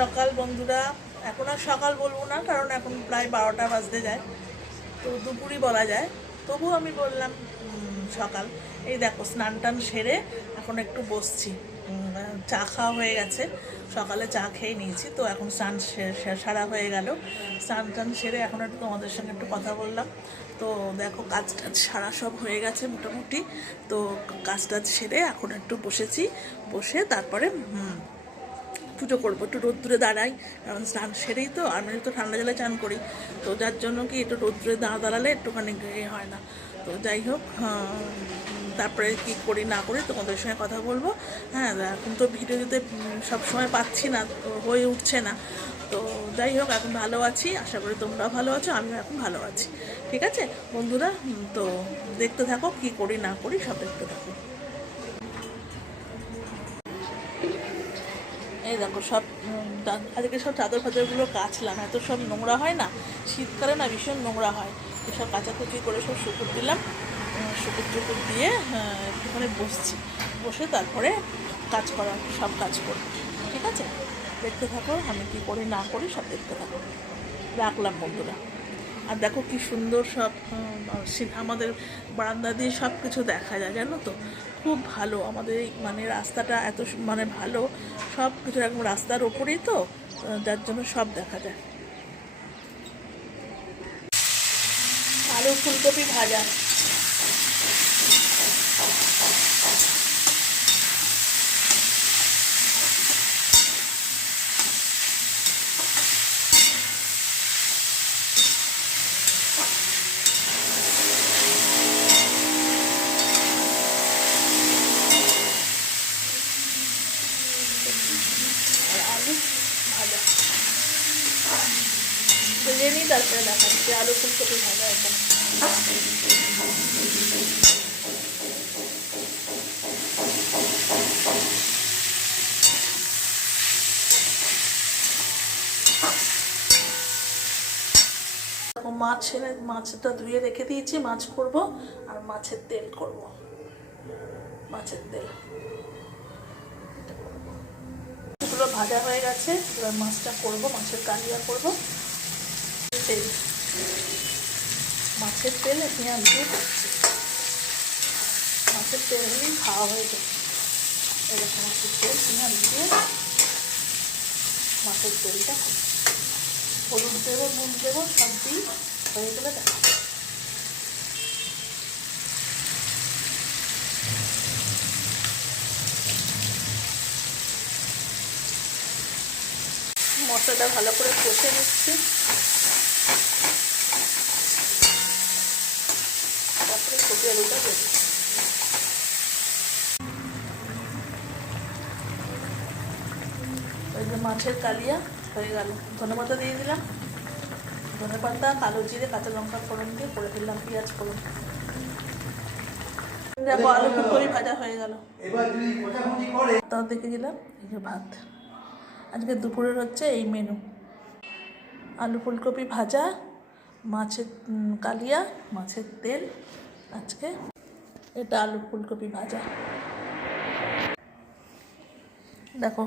সকাল বন্ধুরা। এখন আর সকাল বলব না, কারণ এখন প্রায় বারোটা বাজতে যায়। তো দুপুরই বলা যায়। তবু আমি বললাম সকাল। এই দেখো, স্নান টান সেরে এখন একটু বসছি। চা খাওয়া হয়ে গেছে। সকালে চা খেয়ে নিয়েছি। তো এখন স্নান সারা হয়ে গেল। স্নান টান সেরে এখন একটু তোমাদের সঙ্গে একটু কথা বললাম। তো দেখো, কাজ টাজ সারা সব হয়ে গেছে মোটামুটি। তো কাজ টাজ সেরে এখন একটু বসেছি। বসে তারপরে পুজো করব একটু রোদ্দুরে দাঁড়াই কারণ স্নান সেরেই তো আমি তো ঠান্ডা জলে চান করি। তো যার জন্য কি একটু রোদ্দুরে দাঁড়া দাঁড়ালে একটুখানি ইয়ে হয় না। তো যাই হোক তারপরে কি করি না করি তোমাদের সঙ্গে কথা বলব। হ্যাঁ এখন তো ভিডিও দিতে উম, সবসময় পাচ্ছি না হয়ে উঠছে না। তো যাই হোক এখন ভালো আছি আশা করি তোমরাও ভালো আছো আমিও এখন ভালো আছি। ঠিক আছে? বন্ধুরা তো দেখতে থাকো কি করি না করি সব দেখতে থাকো। এই দেখো সব আজকে সব চাদর ফাদরগুলো কাচলাম এত সব নোংরা হয় না? শীতকালে না ভীষণ নোংরা হয়। এসব কাচাকুচি করে সব শুকুর দিলাম শুকুর টুকুর দিয়ে আহ, একটুখানি বসছি। বসে তারপরে কাজ করা সব কাজ করি ঠিক আছে? দেখতে থাকো আমি কি করি না করি সব দেখতে থাকো। রাখলাম বন্ধুরা। আর দেখো কি সুন্দর সব আমাদের বারান্দা দিয়ে সব কিছু দেখা যায় জানো তো? খুব ভালো। আমাদের এই মানে রাস্তাটা এত মানে ভালো। সব কিছু একদম রাস্তার ওপরেই তো যার জন্য সব দেখা যায়। আলু ফুলকপি ভাজা আর আলু ভাজা তারপরে দেখাচ্ছি আলু ফুলকপি ভাজা দেখো, মাছ এনে মাছটা ধুয়ে রেখে দিয়েছি মাছ করব আর মাছের তেল করব। মাছের তেল। ভাজা হয়ে গেছে এবার মাছটা করব মাছের কালিয়া করব তেল মাছের তেল পেঁয়াজ দিয়ে করছি মাছের তেল হলেই খাওয়া হয়ে যায় এরকম মাছের তেল পেঁয়াজ দিয়ে মাছের তেলটা। হলুদ দেবো, নুন দেবো, সব দিই হয়ে গেলে দেখা মশলাটা ভালো করে কষে নিচ্ছি। দেবো ওই যে মাছের কালিয়া হয়ে গেল। ধনে পাতা দিয়ে দিলাম। ধনে পাতা কালো জিরে কাঁচা লঙ্কা ফোড়ন দিয়ে করে দিলাম পেঁয়াজ ফোড়ন। দেখো আলু ভাজা হয়ে গেল। তাও দেখে দিলাম এই যে ভাত। আজকে দুপুরের হচ্ছে এই মেনু আলু ফুলকপি ভাজা মাছের কালিয়া মাছের তেল আজকে এটা আলু ফুলকপি ভাজা। দেখো,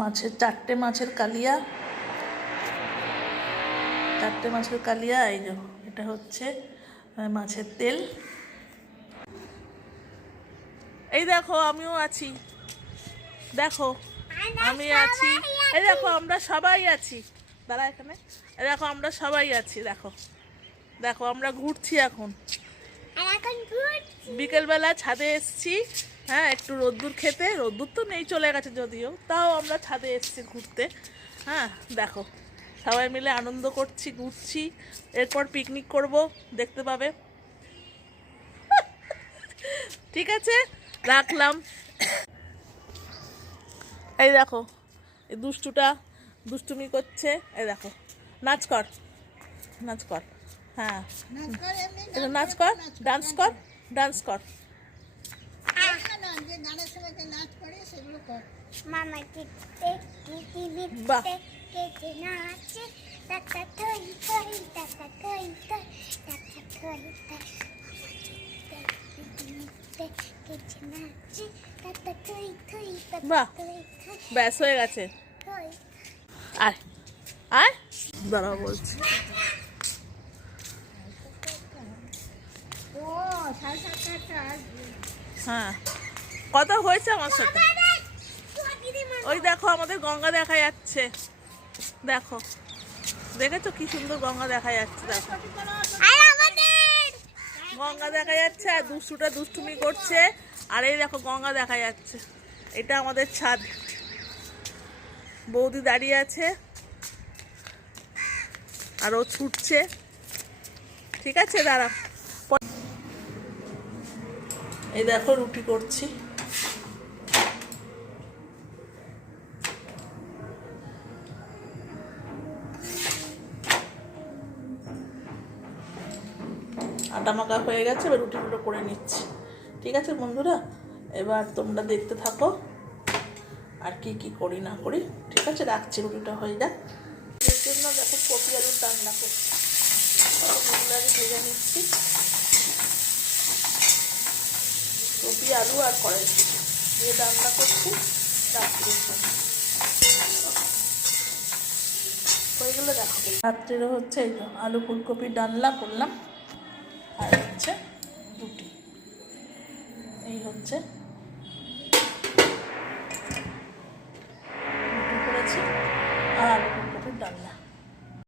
মাছের, চারটে মাছের কালিয়া। চারটে মাছের কালিয়া, এই যে, এটা হচ্ছে মাছের তেল। এই দেখো, আমিও আছি। দেখো, আমি আছি। এই দেখো, আমরা সবাই আছি। দাঁড়া এখানে। দেখো, আমরা সবাই আছি, দেখো। দেখো, আমরা ঘুরছি এখন। বিকেলবেলা ছাদে এসছি। হ্যাঁ একটু রোদ্দুর খেতে। রোদ্দুর তো নেই চলে গেছে যদিও। তাও আমরা ছাদে এসছি ঘুরতে। হ্যাঁ দেখো। সবাই মিলে আনন্দ করছি, ঘুরছি। এরপর পিকনিক করব, দেখতে পাবে। ঠিক আছে? রাখলাম। এই দেখো, এই দুষ্টুটা দুষ্টুমি করছে। এই দেখো, নাচ কর। নাচ কর। হ্যাঁ। নাচ কর ডান্স কর ডান্স কর বাহ। কেটে নাচে টাকা থই থই টাকা থই হ্যাঁ। কথা হয়েছে আমার সাথে? ওই দেখো, আমাদের গঙ্গা দেখা যাচ্ছে। দেখো। দেখেছ কি সুন্দর গঙ্গা দেখা যাচ্ছে, দেখো। গঙ্গা দেখা যাচ্ছে আর দুষ্টুটা দুষ্টুমি করছে। আর এই দেখো, গঙ্গা দেখা যাচ্ছে। এটা আমাদের ছাদ। বৌদি দাঁড়িয়ে আছে। আর ও ছুটছে। ঠিক আছে দাঁড়া এই দেখো রুটি করছি। আটা মাখা হয়ে গেছে, এবার রুটিগুলো করে নিচ্ছি। ঠিক আছে বন্ধুরা? এবার তোমরা দেখতে থাকো আর কি কি করি না করি। ঠিক আছে, রাখছি রুটিটা হয়ে যাক। এর জন্য দেখো কপি আলুর রান্না করছি। ভেজে নিচ্ছি। কপি, আলু আর কড়াই দিয়ে রান্না করছি রাত্রে হয়ে গেলে দেখাবো রাত্রের হচ্ছে এই আলু ফুলকপি ডালনা করলাম, আর হচ্ছে রুটি। এই হচ্ছে। রুটি করেছি।